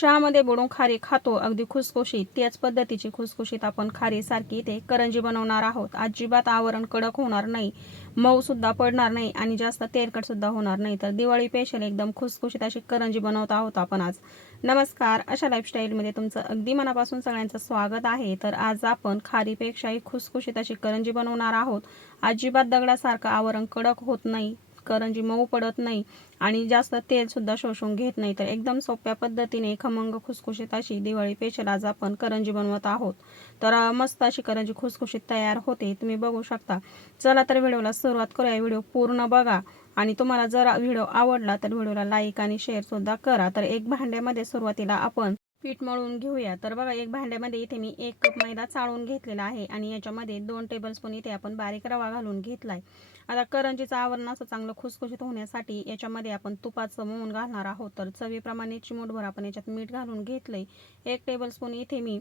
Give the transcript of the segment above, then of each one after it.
चहामध्ये बुडवून खारी खातो. अगदी खुसखुशीत. त्याच पद्धतीची खुसखुशीत आपण खारीसारखी इथे करंजी बनवणार आहोत. अजिबात आवरण कडक होणार नाही. मऊ सुद्धा पडणार नाही आणि जास्त तेलकट सुद्धा होणार नाही. तर दिवाळी स्पेशल एकदम खुसखुशीत अशी करंजी बनवत आहोत आपण आज. नमस्कार. अशा लाईफस्टाईलमध्ये तुमचं अगदी मनापासून सगळ्यांचं स्वागत आहे. तर आज आपण खारीपेक्षाही खुसखुशीत अशी करंजी बनवणार आहोत. अजिबात दगडासारखं आवरण कडक होत नाही. करंजी मऊ पडत नाही आणि जास्त तेल सुद्धा शोषून घेत नाही. तर एकदम सोप्या पद्धतीने खमंग खुसखुशीत अशी दिवाळी पेशल आज आपण करंजी बनवत आहोत. तर मस्त अशी करंजी खुसखुशीत तयार होते. तुम्ही बघू शकता. चला तर व्हिडिओला सुरुवात करूया. व्हिडिओ पूर्ण बघा. आणि तुम्हाला जर व्हिडिओ आवडला तर व्हिडिओला लाईक आणि शेअर सुद्धा करा. तर एक भांड्यामध्ये सुरुवातीला आपण पीठ मळून घेऊया. तर बघा एक भांड्यामध्ये इथे मी एक कप मैदा चाळून घेतलेला आहे. आणि याच्यामध्ये दोन टेबलस्पून इथे आपण बारीक रवा घालून घेतलाय. आता करंजीचं आवरण असं चांगलं खुसखुशीत होण्यासाठी याच्यामध्ये आपण तुपाचं मोहन घालणार आहोत. तर चवीप्रमाणे चिमूटभर आपण याच्यात मीठ घालून घेतलंय. एक टेबलस्पून इथे मी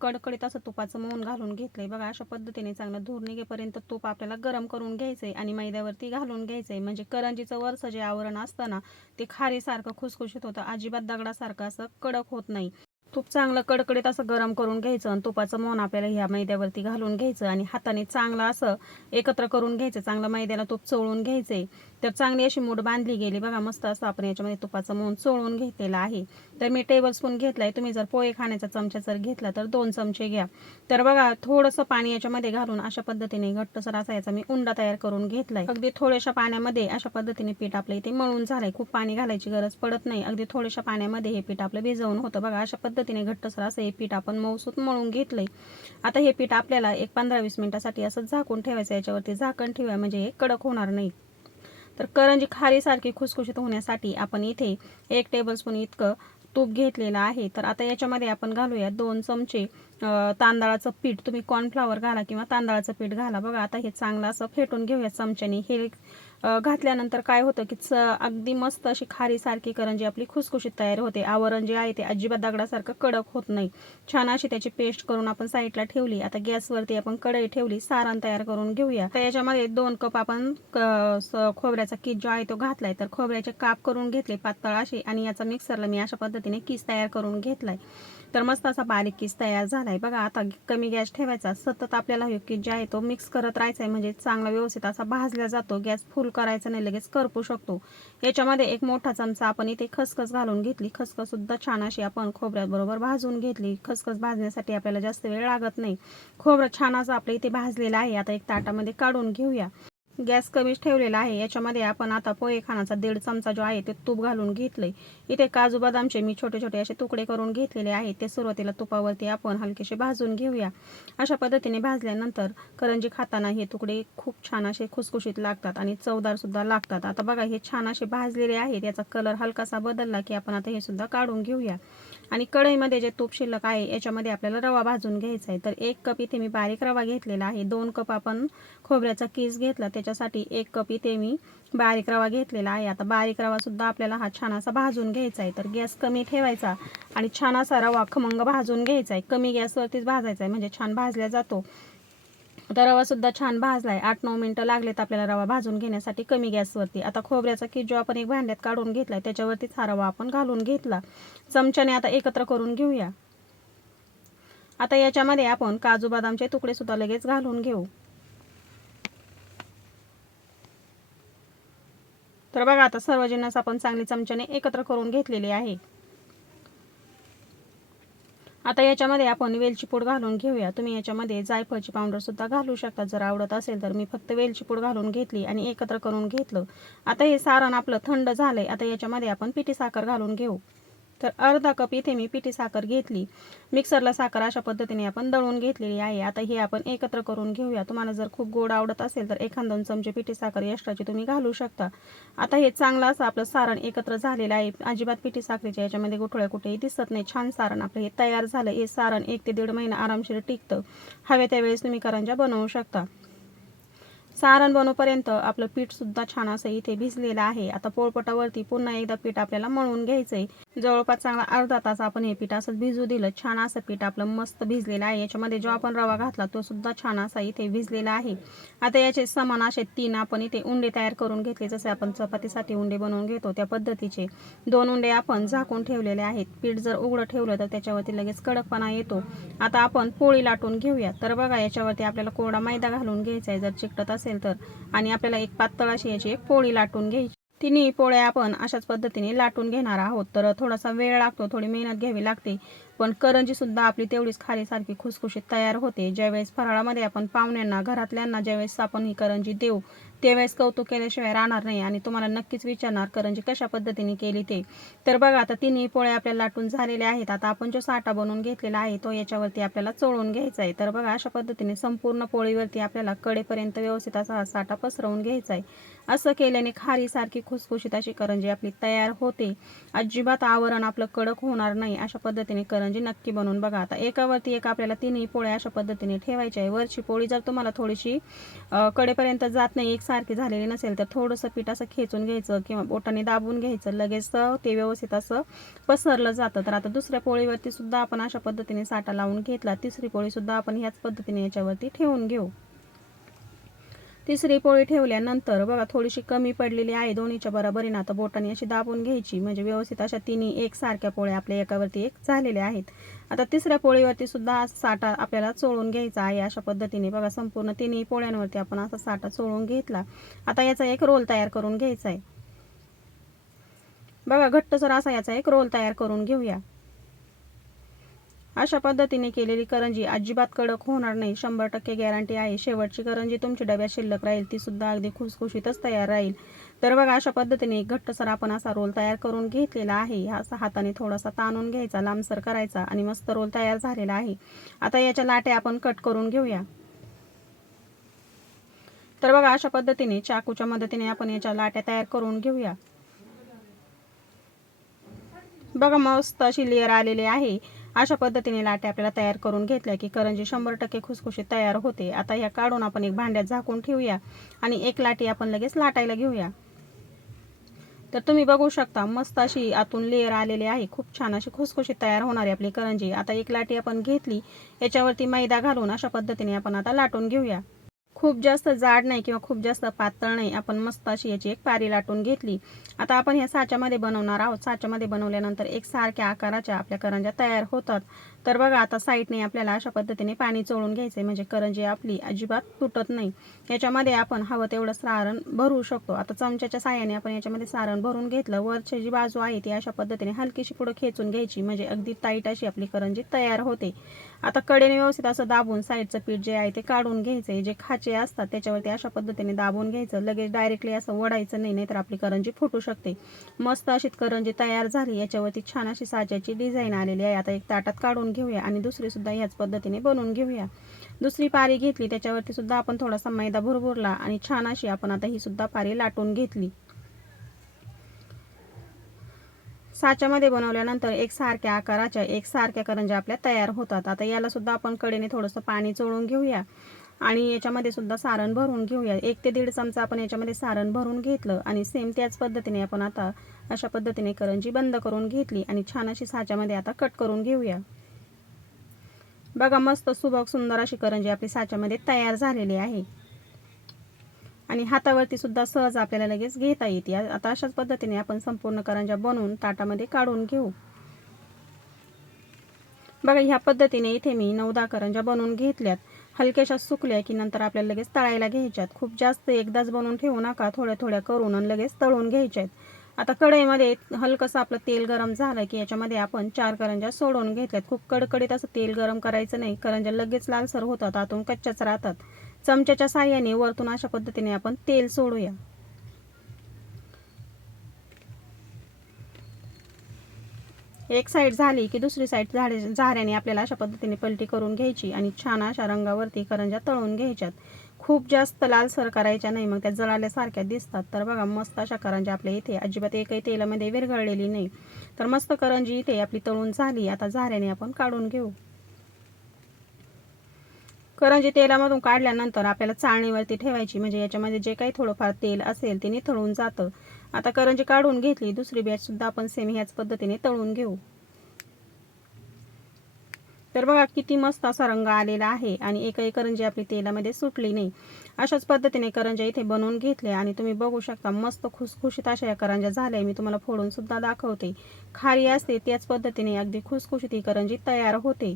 कडकडीत असं तुपाचं मोहन घालून घेतलंय. बघा अशा पद्धतीने चांगलं धूर निघेपर्यंत तूप आपल्याला गरम करून घ्यायचंय आणि मैद्यावरती घालून घ्यायचंय. म्हणजे करंजीचं वरचं जे आवरण असतं ना ते खारीसारखं खुसखुशीत होतं. अजिबात दगडासारखं असं कडक होत नाही. तूप चांगलं कडकडीत असं गरम करून घ्यायचं आणि तुपाचं मोन आपल्याला ह्या मैद्यावरती घालून घ्यायचं आणि हाताने चांगलं असं एकत्र करून घ्यायचं. चांगलं मैद्याला तूप चोळून घ्यायचं तर चांगली अशी मूठ बांधली गेली. बघा मस्त असं आपण याच्यामध्ये तुपाचं मोहन चोळून घेतलेलं आहे. तर मी टेबल स्पून घेतलाय. तुम्ही जर पोहे खाण्याचा चमचा जर घेतला तर दोन चमचे घ्या. तर बघा थोडंसं पाणी याच्यामध्ये घालून अशा पद्धतीने घट्टसर असा याचा मी उंडा तयार करून घेतलाय. अगदी थोड्याशा पाण्यामध्ये अशा पद्धतीने पीठ आपलं इथे मळून झालंय. खूप पाणी घालायची गरज पडत नाही. अगदी थोड्याशा पाण्यामध्ये हे पीठ आपलं भिजवून होतं. बघा अशा पद्धतीने घट्टसर असं हे पीठ आपण मऊसूत मळून घेतलंय. आता हे पीठ आपल्याला एक पंधरा वीस मिनिटासाठी असं झाकून ठेवायचं. याच्यावरती झाकण ठेवाय म्हणजे हे कडक होणार नाही. तर करंजी खारीसारखी खुसखुशीत होण्यासाठी आपण इथे एक टेबलस्पून इतकं तूप घेतलेलं आहे. तर आता याच्यामध्ये आपण घालूया दोन चमचे तांदळाचं पीठ. तुम्ही कॉर्नफ्लॉवर घाला किंवा तांदळाचं पीठ घाला. बघा आता हे चांगलं असं फेटून घेऊया चमच्याने. हे घातल्यानंतर काय होतं की च अगदी मस्त अशी खारीसारखी करंजी आपली खुसखुशीत तयार होते. आवरण जे आहे ते अजिबात दगडासारखं कडक होत नाही. छान अशी त्याची पेस्ट करून आपण साईडला ठेवली. आता गॅसवरती आपण कढई ठेवली. सारण तयार करून घेऊया. तर याच्यामध्ये दोन कप आपण क- स- खोबऱ्याचा किस जो आहे तो घातलाय. तर खोबऱ्याचे काप करून घेतले पातळ असे आणि याचा मिक्सरला मी अशा पद्धतीने किस तयार करून घेतलाय. तर मस्त असा बारीक किस तयार झालाय. बघा आता कमी गॅस ठेवायचा. सतत आपल्याला किस जे आहे तो मिक्स करत राहायचा आहे म्हणजे चांगला व्यवस्थित असा भाजला जातो. गॅस फुल करायचं नाही लगेच करपू शकतो. याच्यामध्ये एक मोठा चमचा आपण इथे खसखस घालून घेतली. खसखस सुद्धा छान अशी आपण खोबऱ्याबरोबर भाजून घेतली. खसखस भाजण्यासाठी आपल्याला जास्त वेळ लागत नाही. खोबरं छान असं आपल्या इथे भाजलेलं आहे. आता एक ताटामध्ये काढून घेऊया. गॅस कमीच ठेवलेला आहे. याच्यामध्ये आपण आता पोहे खाण्याचा दीड चमचा जो आहे ते तूप घालून घेतलंय. इथे काजू बदामचे मी छोटे छोटे असे तुकडे करून घेतलेले आहेत ते सुरुवातीला तुपावरती आपण हलकेसे भाजून घेऊया. अशा पद्धतीने भाजल्यानंतर करंजी खाताना हे तुकडे खूप छान असे खुसखुशीत लागतात आणि चवदारसुद्धा लागतात. आता बघा हे छान असे भाजलेले आहेत. याचा कलर हलकासा बदलला की आपण आता हे सुद्धा काढून घेऊया. आणि कढईमध्ये जे तूप शिल्लक आहे याच्यामध्ये आपल्याला रवा भाजून घ्यायचा आहे. तर एक कप इथे मी बारीक रवा घेतलेला आहे. दोन कप आपण खोबऱ्याचा किस घेतला त्याच्यासाठी एक कप इथे मी बारीक रवा घेतलेला आहे. आता बारीक रवासुद्धा आपल्याला हा छान असा भाजून घ्यायचा आहे. तर गॅस कमी ठेवायचा आणि छान असा रवा खमंग भाजून घ्यायचा आहे. कमी गॅसवरतीच भाजायचा आहे म्हणजे छान भाजला जातो. आता रवा सुद्धा छान भाजलाय. आठ नऊ मिनिटं लागलेत आपल्याला रवा भाजून घेण्यासाठी कमी गॅसवरती. आता खोबऱ्याचा की जो आपण एक भांड्यात काढून घेतलाय त्याच्यावरतीच हा रवा आपण घालून घेतला. चमच्याने आता एकत्र करून घेऊया. आता याच्यामध्ये आपण काजू बदामचे तुकडे सुद्धा लगेच घालून घेऊ. तर बघा आता सर्व जिन्नस आपण चांगली चमच्याने एकत्र करून घेतलेली आहे. आता याच्यामध्ये आपण वेलची पूड घालून घेऊया. तुम्ही याच्यामध्ये जायफळची पावडर सुद्धा घालू शकता. जर आवडत असेल तर मी फक्त वेलची पूड घालून घेतली आणि एकत्र करून घेतलं. आता हे सारण आपलं थंड झालंय. आता याच्यामध्ये आपण पिठी साखर घालून घेऊ. तर अर्धा कप इथे मी पिठी साखर घेतली. मिक्सरला साखर अशा पद्धतीने आपण दळून घेतलेली आहे. आता हे आपण एकत्र करून घेऊया. तुम्हाला जर खूप गोड आवडत असेल तर एखादा दोन चमचे पिठी साखर एक्स्ट्राची तुम्ही घालू शकता. आता हे चांगलं असं आपलं सारण एकत्र झालेलं आहे. अजिबात पिठी साखरेच्या याच्यामध्ये गुठळ्या कुठेही दिसत नाही. छान सारण आपलं हे तयार झालं. हे सारण एक ते दीड महिना आरामशीर टिकतं. हवे त्यावेळेस तुम्ही करंजा बनवू शकता. सारण बनवपर्यंत आपलं पीठ सुद्धा छान असं इथे भिजलेलं आहे. आता पोळपटावरती पुन्हा एकदा पीठ आपल्याला मळून घ्यायचंय. जवळपास चांगला अर्धा तास आपण हे पीठ असं भिजू दिलं. छान असं पीठ आपलं मस्त भिजलेलं आहे. याच्यामध्ये जो आपण रवा घातला तो सुद्धा छान असा इथे भिजलेला आहे. आता याचे समान असे तीन आपण इथे उंडे तयार करून घेतले. जसे आपण चपातीसाठी उंडे बनवून घेतो त्या पद्धतीचे. दोन उंडे आपण झाकून ठेवलेले आहेत. पीठ जर उघडं ठेवलं तर त्याच्यावरती लगेच कडकपणा येतो. आता आपण पोळी लाटून घेऊया. तर बघा याच्यावरती आपल्याला कोरडा मैदा घालून घ्यायचा आहे. जर चिकटत असेल तर. आणि आपल्याला एक पातळ अशी याची एक पोळी लाटून घ्यायची. तिन्ही पोळ्या आपण अशाच पद्धतीने लाटून घेणार आहोत. तर थोडासा वेळ लागतो थोडी मेहनत घ्यावी लागते. पण करंजी सुद्धा आपली तेवढीच खारीसारखी खुसखुशीत तयार होते. ज्यावेळेस फराळामध्ये आपण पाहुण्यांना घरातल्यांना ज्यावेळेस आपण ही करंजी देऊ त्यावेळेस कौतुक केल्याशिवाय राहणार नाही आणि तुम्हाला नक्कीच विचारणार करंजी कशा पद्धतीने केली ते. तर बघा आता तिन्ही पोळे आपल्याला लाटून झालेले आहेत. आता आपण जो साठा बनवून घेतलेला आहे तो याच्यावरती आपल्याला चोळून घ्यायचा आहे. तर बघा अशा पद्धतीने संपूर्ण पोळीवरती आपल्याला कडेपर्यंत व्यवस्थित असा हा साठा पसरवून घ्यायचा आहे. असं केल्याने खारीसारखी खुसखुशीत अशी करंजी आपली तयार होते. अजिबात आवरण आपलं कडक होणार नाही. अशा पद्धतीने करंजी नक्की बनवून बघा. आता एकावरती एक आपल्याला तिन्ही पोळ्या अशा पद्धतीने ठेवायच्या आहे. वरची पोळी जर तुम्हाला थोडीशी कडेपर्यंत जात नाही एक सारखी झालेली नसेल तर थोडंसं पीठ असं खेचून घ्यायचं किंवा बोटाने दाबून घ्यायचं. लगेच ते व्यवस्थित असं पसरलं जातं. तर आता दुसऱ्या पोळीवरती सुद्धा आपण अशा पद्धतीने साठा लावून घेतला. तिसरी पोळी सुद्धा आपण ह्याच पद्धतीने याच्यावरती ठेवून घेऊ. तिसरी पोळी ठेवल्यानंतर बघा थोडीशी कमी पडलेली आहे. दोन्हीच्या बरोबरीने आता बोटाने अशी दाबून घ्यायची. म्हणजे व्यवस्थित अशा तिन्ही एक सारख्या पोळ्या आपल्या एकावरती एक झालेल्या आहेत. आता तिसऱ्या पोळीवरती सुद्धा साठा आपल्याला चोळून घ्यायचा आहे. अशा पद्धतीने बघा संपूर्ण तिन्ही पोळ्यांवरती आपण असा साठा चोळून घेतला. आता याचा एक रोल तयार करून घ्यायचा आहे. बघा घट्टसर असा याचा एक रोल तयार करून घेऊया. अशा पद्धतीने केलेली करंजी अजिबात कडक होणार नाही. शंभर टक्के गॅरंटी आहे. शेवटची करंजी तुमच्या डब्यात शिल्लक राहील. ती सुद्धा अगदी खुसखुशीतच तयार राहील. तर बघा अशा पद्धतीने घट्टसर आपण असा रोल तयार करून घेतलेला आहे. हा असा हाताने थोडासा ताणून घ्यायचा लांबसर करायचा आणि मस्त रोल तयार झालेला आहे. आता याच्या लाट्या आपण कट करून घेऊया. तर बघा अशा पद्धतीने चाकूच्या मदतीने आपण याच्या लाट्या तयार करून घेऊया. बघा मस्त अशी लेअर आलेली आहे. अशा पद्धतीने लाटे आपल्याला तयार करून घेतल्या की करंजी शंभर टक्के खुसखुशीत तयार होते. आता ह्या काढून आपण एक भांड्यात झाकून ठेवूया आणि एक लाटी आपण लगेच लाटायला घेऊया. तर तुम्ही बघू शकता मस्त अशी आतून लेअर आलेली आहे. खूप छान अशी खुसखुशीत तयार होणारी आपली करंजी. आता एक लाटी आपण घेतली याच्यावरती मैदा घालून अशा पद्धतीने आपण आता लाटून घेऊया. खूप जास्त जाड नाही किंवा खूप जास्त पातळ नाही. आपण मस्त अशी याची एक पारी लाटून घेतली. आता आपण ह्या साच्यामध्ये बनवणार आहोत. साच्यामध्ये बनवल्यानंतर एक सारख्या आकाराच्या आपल्या करंज्या तयार होतात. तर बघा आता साईडने आपल्याला अशा पद्धतीने पाणी चोळून घ्यायचे म्हणजे करंजी आपली अजिबात तुटत नाही. याच्यामध्ये आपण हवं तेवढं सारण भरू शकतो. आता चमच्याच्या साह्याने आपण याच्यामध्ये सारण भरून घेतलं. वरची जी बाजू आहे ती अशा पद्धतीने हलकीशी पुढं खेचून घ्यायची. म्हणजे अगदी टाईट अशी आपली करंजी तयार होते. आता कडेने व्यवस्थित असं दाबून साईडचं पीठ जे आहे ते काढून घ्यायचे जे खाच असतात त्याच्यावरती अशा पद्धतीने दाबून घ्यायचं. लगेच डायरेक्टली असं वडायचं नाही नाहीतर आपली करंजी फुटू शकते. मस्त अशी करंजी तयार झाली याच्यावरती छान अशी साच्याची डिझाईन आलेली आहे. आता एक ताटात काढून घेऊया आणि दुसरी सुद्धा ह्याच पद्धतीने बनवून घेऊया. दुसरी पारी घेतली त्याच्यावरती सुद्धा आपण थोडासा मैदा भुरभुरला आणि छान अशी आपण आता ही सुद्धा पारी लाटून घेतली. साच्यामध्ये बनवल्यानंतर एक सारख्या आकाराच्या एक सारख्या करंज्या आपल्या तयार होतात. आता याला सुद्धा आपण कडेने थोडंसं पाणी चोळून घेऊया. आणि याच्यामध्ये सुद्धा सारण भरून घेऊया. एक ते दीड चमचा आपण याच्यामध्ये सारण भरून घेतलं आणि सेम त्याच पद्धतीने आपण आता अशा पद्धतीने करंजी बंद करून घेतली आणि छान अशी साच्यामध्ये आता कट करून घेऊया. बघा मस्त सुबक सुंदर अशी करंजी आपली साच्यामध्ये तयार झालेली आहे. आणि हातावरती सुद्धा सहज आपल्याला लगेच घेता येते. आता अशाच पद्धतीने आपण संपूर्ण करंजा बनवून ताटामध्ये काढून घेऊ. बघा ह्या पद्धतीने इथे मी नऊदा करंजा बनवून घेतल्यात. हलक्याशा सुकल्या की नंतर आपल्याला लगेच तळायला घ्यायच्यात. खूप जास्त एकदाच बनवून ठेवू नका थोड्या थोड्या करून आणि लगेच तळून घ्यायच्यात. आता कढईमध्ये हलकंसं आपलं तेल गरम झालं की याच्यामध्ये आपण चार करंजा सोडून घेतल्यात. खूप कडकडीत असं तेल गरम करायचं नाही. करंजा लगेच लालसर होतात आतून कच्च्याच राहतात. चमच्याच्या साह्याने वरतून अशा पद्धतीने आपण तेल सोडूया. एक साईड झाली की दुसरी साईड झाडे झाऱ्याने आपल्याला अशा पद्धतीने पलटी करून घ्यायची आणि छान अशा रंगावरती करंजा तळून घ्यायच्यात. खूप जास्त लालसर करायच्या नाही मग त्या जळाल्यासारख्या दिसतात. तर बघा मस्त अशा करंजा आपल्या इथे. अजिबात एकही तेलामध्ये विरघळलेली नाही. तर मस्त करंजी इथे आपली तळून झाली. आता झाऱ्याने आपण काढून घेऊ. करंजी तेलामधून काढल्यानंतर आपल्याला चाळणीवरती ठेवायची. म्हणजे याच्यामध्ये जे काही थोडंफार तेल असेल ते निथळून जातं. आता करंजी काढून घेतली. दुसरी बॅच सुद्धा आपण सेम ह्याच पद्धतीने तळून घेऊ. तर बघा किती मस्त असा रंग आलेला आहे आणि एकही करंजी आपली तेलामध्ये सुटली नाही. अशाच पद्धतीने करंजा इथे बनवून घेतल्या आणि तुम्ही बघू शकता मस्त खुसखुशीत अशा या करंजा झाल्या. मी तुम्हाला फोडून सुद्धा दाखवते. खारी असते त्याच पद्धतीने अगदी खुसखुशीत ही करंजी तयार होते.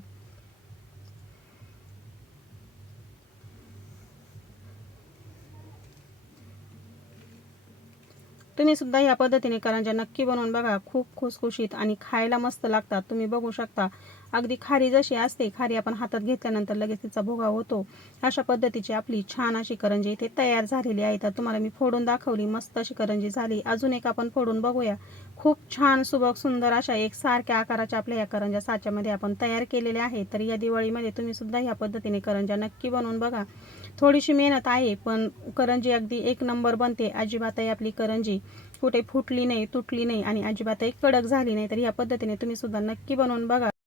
तुम्ही सुद्धा या पद्धतीने करंजा नक्की बनवून बघा खूप खुसखुशीत आणि खायला मस्त लागतात. तुम्ही बघू शकता. अगदी खारी जशी असते खारी आपण हातात घेतल्यानंतर लगेच तिचा भोगा होतो. अशा पद्धतीची आपली छान अशी करंजी इथे तयार झालेली आहे. तर तुम्हाला मी फोडून दाखवली मस्त अशी करंजी झाली. अजून एक आपण फोडून बघूया. खूप छान सुबक सुंदर अशा एक सारख्या आकाराच्या आपल्या या करंज्या साच्यामध्ये आपण तयार केलेल्या आहेत. तर या दिवाळीमध्ये तुम्ही सुद्धा ह्या पद्धतीने करंजा नक्की बनवून बघा. थोडीशी मेहनत आहे पण करंजी अगदी एक नंबर बनते. अजिबातही आपली करंजी कुठे फुटली नाही तुटली नाही आणि अजिबातही कडक झाली नाही तर या पद्धतीने तुम्ही सुद्धा नक्की बनवून बघा.